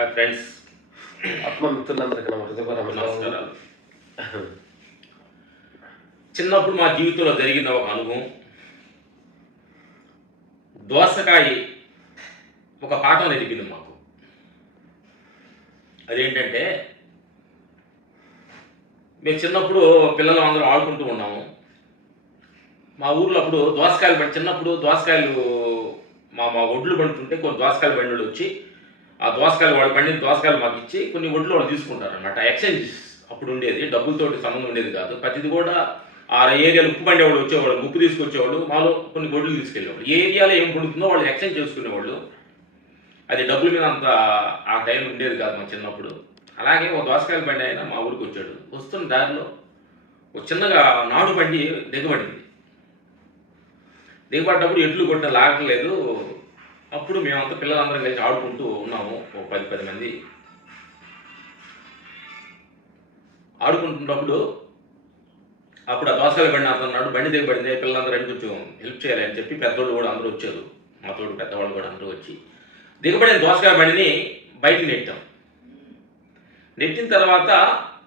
Hi friends ఆత్మమిత్రులందరికీ నా హృదయపూర్వక నమస్కారాలు. చిన్నప్పుడు మా జీవితంలో జరిగిన ఒక అనుభవం. దోసకాయ ఒక పాఠం నేర్పింది మాకు. అదేంటంటే మేము చిన్నప్పుడు పిల్లలు అందరూ ఆడుకుంటూ ఉన్నాము. మా ఊర్లో అప్పుడు దోసకాయలు చిన్నప్పుడు దోసకాయలు మా మా ఒడ్లు పండుతుంటే కొన్ని దోసకాయల బండిలు వచ్చి ఆ దోసకాయలు వాళ్ళు పండిన దోసకాయలు మాకు ఇచ్చి కొన్ని ఒడ్లు వాళ్ళు తీసుకుంటారు అనమాట ఎక్స్చేంజ్ అప్పుడు ఉండేది. డబ్బులతోటి సంబంధం ఉండేది కాదు. ప్రతిది కూడా ఆ ఏరియాలో ఉప్పు పండేవాళ్ళు వచ్చేవాళ్ళు ఉప్పు తీసుకొచ్చేవాళ్ళు మాలో కొన్ని గొడ్లు తీసుకెళ్ళేవాళ్ళు. ఏ ఏరియాలో ఏం పండుతుందో వాళ్ళు ఎక్స్చేంజ్ చేసుకునేవాళ్ళు. అది డబ్బుల మీద అంత ఆ టైం ఉండేది కాదు మా చిన్నప్పుడు. అలాగే ఒక దోసకాయల బండి అయినా మా ఊరికి వచ్చాడు. వస్తున్న దారిలో ఒక చిన్నగా నాడు బండి దిగబడింది. దిగబడ్డప్పుడు ఎట్లు కొట్టిన లాగలేదు అప్పుడు మేమంతా పిల్లలందరం కలిసి ఆడుకుంటూ ఉన్నాము. ఒక పది పది మంది. ఆడుకుంటున్నప్పుడు అప్పుడు ఆ దోసకాయల బండి అన్నాడు బండి దిగబడింది పిల్లలందరూ అని కొంచెం హెల్ప్ చేయాలి అని చెప్పి పెద్దోళ్ళు కూడా అందరూ వచ్చారు. మా తోడు పెద్దవాళ్ళు కూడా అందరూ వచ్చి. దిగబడిన దోసకాయ బండిని బయట నెట్టాం. నెట్టిన తర్వాత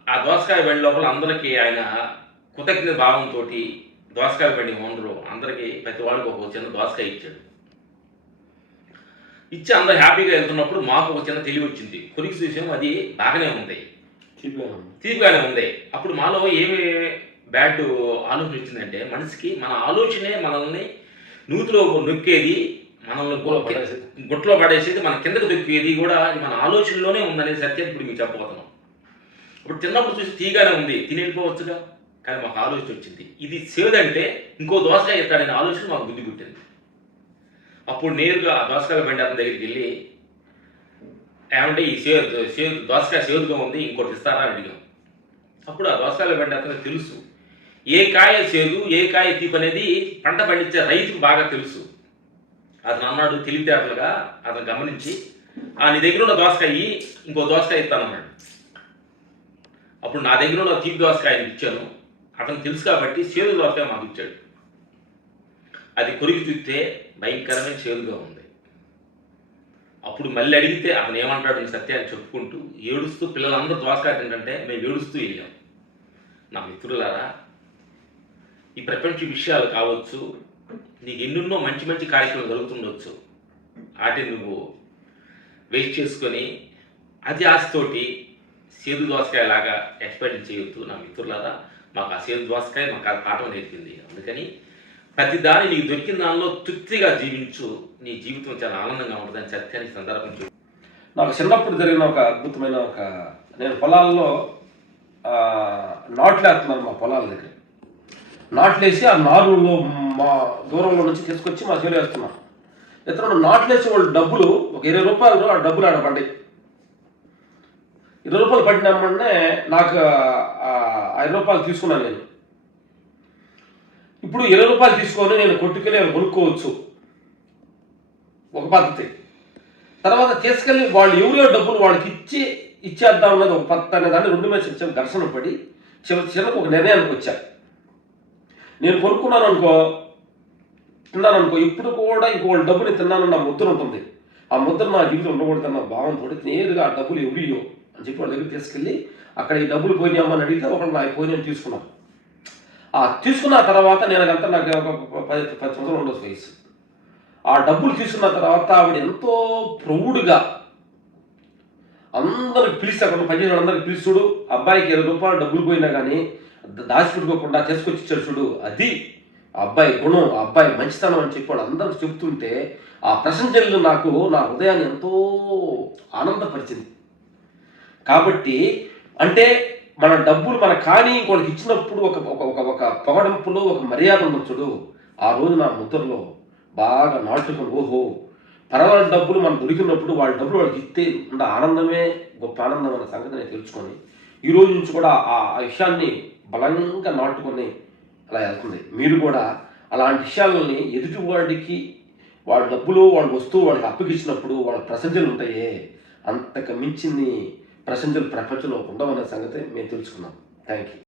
ఆ దోసకాయ బండి లోపల అందరికీ ఆయన కృతజ్ఞత భావంతో దోసకాయ బండి ఓనరు అందరికీ ప్రతి వాళ్ళకి ఒక చిన్న దోసకాయ ఇచ్చాడు. ఇచ్చి అందరు హ్యాపీగా వెళ్తున్నప్పుడు మాకు ఒక చిన్న తెలివి వచ్చింది. కొరికి విషయం అది బాగానే ఉంది. తీపిగానే ఉంది. అప్పుడు మాలో ఏమి బ్యాడ్ ఆలోచన వచ్చిందంటే మనిషికి మన ఆలోచనే మనల్ని నూతిలో నొక్కేది మనల్ని గుట్లో పడేసేది. మన కిందకు దొక్కేది కూడా మన ఆలోచనలోనే ఉందనే సత్యం ఇప్పుడు మీకు చెప్పబోతున్నాం. ఇప్పుడు తిన్నప్పుడు చూసి తీగానే ఉంది. తిని వెళ్ళిపోవచ్చుగా. కానీ మాకు ఆలోచన వచ్చింది. ఇది సేదంటే ఇంకో దోసకాయ ఎత్తాడనే ఆలోచన మాకు బుద్ధి పుట్టింది. అప్పుడు నేరుగా ఆ దోసకాయల బండి అతని దగ్గరికి వెళ్ళి ఏమంటే ఈ సేవ సేవ దోసకాయ సేదుగా ఉంది ఇంకోటి ఇస్తారా? అని అడిగాం. అప్పుడు ఆ దోసకాయల బండి అతనికి తెలుసు. ఏ కాయ సేదు ఏ కాయ తీపి అనేది పంట పండించే రైతుకు బాగా తెలుసు. అతను అన్నాడు తెలివితేటలుగా అతను గమనించి ఆ నీ దగ్గర ఉన్న దోసకాయ ఇంకో దోసకాయ ఇస్తానన్నాడు. అప్పుడు నా దగ్గర ఉన్న తీపి దోసకాయ ఇచ్చాను. అతను తెలుసు కాబట్టి సేదు దోసకాయ మాకు ఇచ్చాడు. అది కొరికి చూస్తే భయంకరమైన చేదుగా ఉంది. అప్పుడు మళ్ళీ అడిగితే అతను ఏమంటాడు ఈ సత్యాన్ని చెప్పుకుంటూ ఏడుస్తూ పిల్లలందరూ దోసకాయ ఏంటంటే మేము ఏడుస్తూ వెళ్ళాం. నా మిత్రులారా ఈ ప్రపంచ విషయాలు కావచ్చు నీకు ఎన్నెన్నో మంచి మంచి కార్యక్రమాలు జరుగుతుండొచ్చు. వాటిని నువ్వు వేస్ట్ చేసుకొని అది ఆశతోటి సేదు దోసకాయ లాగా ఎక్స్పెక్ట్ చేయొద్దు నా మిత్రులారా. మాకు ఆ సేదు దోసకాయ మాకు ఆ పాఠం నేర్పింది. అందుకని ప్రతి దాని నీకు దొరికిన దానిలో తృప్తిగా జీవించు. నీ జీవితం చాలా ఆనందంగా ఉంటుందని సత్యానికి సందర్భం చెప్పు నాకు చిన్నప్పుడు జరిగిన ఒక అద్భుతమైన ఒక నేను పొలాల్లో నాట్లు వేస్తున్నాను మా పొలాల దగ్గర. నాట్లు వేసి ఆ నారులో మా దూరంలో నుంచి తీసుకొచ్చి మా చేలు వేస్తున్నాను ఇతరులు నాట్లేసే వాళ్ళు డబ్బులు ఒక ఇరవై రూపాయలు ఆ డబ్బులు ఆడ పడ్డాయి. ఇరవై రూపాయలు పడినామంటే నాకు ఐదు రూపాయలు తీసుకున్నాను నేను. ఇప్పుడు ఇరవై రూపాయలు తీసుకొని నేను కొట్టుకెళ్ళి నేను కొనుక్కోవచ్చు ఒక పద్ధతి. తర్వాత తీసుకెళ్ళి వాళ్ళు ఎవరో డబ్బులు వాళ్ళకి ఇచ్చి ఇచ్చేద్దాం అన్నది ఒక పద్ధతి అనే దాన్ని రెండు మీద చిన్న ఘర్షణ పడి చివరి చివరికి ఒక నిర్ణయానికి వచ్చారు నేను కొనుక్కున్నాను అనుకో తిన్నాను అనుకో ఇప్పుడు కూడా ఇంకో వాళ్ళ డబ్బుని తిన్నానన్న ముద్ర ఉంటుంది. ఆ ముద్ర నా జీవితం ఉండకూడదన్న భావంతో నేరుగా ఆ డబ్బులు ఎవరియో అని చెప్పి వాళ్ళ దగ్గర తీసుకెళ్ళి అక్కడ ఈ డబ్బులు పోయినామని అడిగితే ఒకళ్ళు నా పోయినా తీసుకున్నాను తీసుకున్న తర్వాత నేను అంతా నాకు ఒక పది పది సంవత్సరాలు ఉండొచ్చు వయసు. ఆ డబ్బులు తీసుకున్న తర్వాత ఆవిడ ఎంతో ప్రౌడ్గా అందరికి పిలిచి అక్కడ పనిచేసిన అందరికి పిలిచి చూడు అబ్బాయికి ఇరవై రూపాయలు డబ్బులు పోయినా కానీ దాచిపెట్టుకోకుండా తీసుకొచ్చి ఇచ్చాడు చూడు అది అబ్బాయి గుణం అబ్బాయి మంచితనం అని చెప్పి వాళ్ళు అందరికి చెప్తుంటే ఆ ప్రశంసలు నాకు నా హృదయాన్ని ఎంతో ఆనందపరిచింది. కాబట్టి అంటే మన డబ్బులు మన కానీ ఇంకోటికి ఇచ్చినప్పుడు ఒక ఒక ఒక ఒక ఒక మర్యాద ఉండొచ్చుడు ఆ రోజు నా ముద్రలో బాగా నాటుకుని ఓహో పర్వాలేదు డబ్బులు మనం దొరికినప్పుడు వాళ్ళ డబ్బులు వాళ్ళకి ఇస్తే ఉన్న ఆనందమే గొప్ప ఆనందం అనే సంగతి నేను తెలుసుకొని ఈ రోజు నుంచి కూడా ఆ విషయాన్ని బలంగా నాటుకొని అలా వెళ్తుంది. మీరు కూడా అలాంటి విషయాలని ఎదుటి వాడికి వాళ్ళ డబ్బులు వాళ్ళ వస్తువు వాళ్ళకి అప్పగించినప్పుడు వాళ్ళ ప్రసంజలు ఉంటాయే అంతకు మించింది ప్రశంసలు ప్రపంచంలో ఉండవన్న సంగతి మేము తెలుసుకున్నాం. Thank you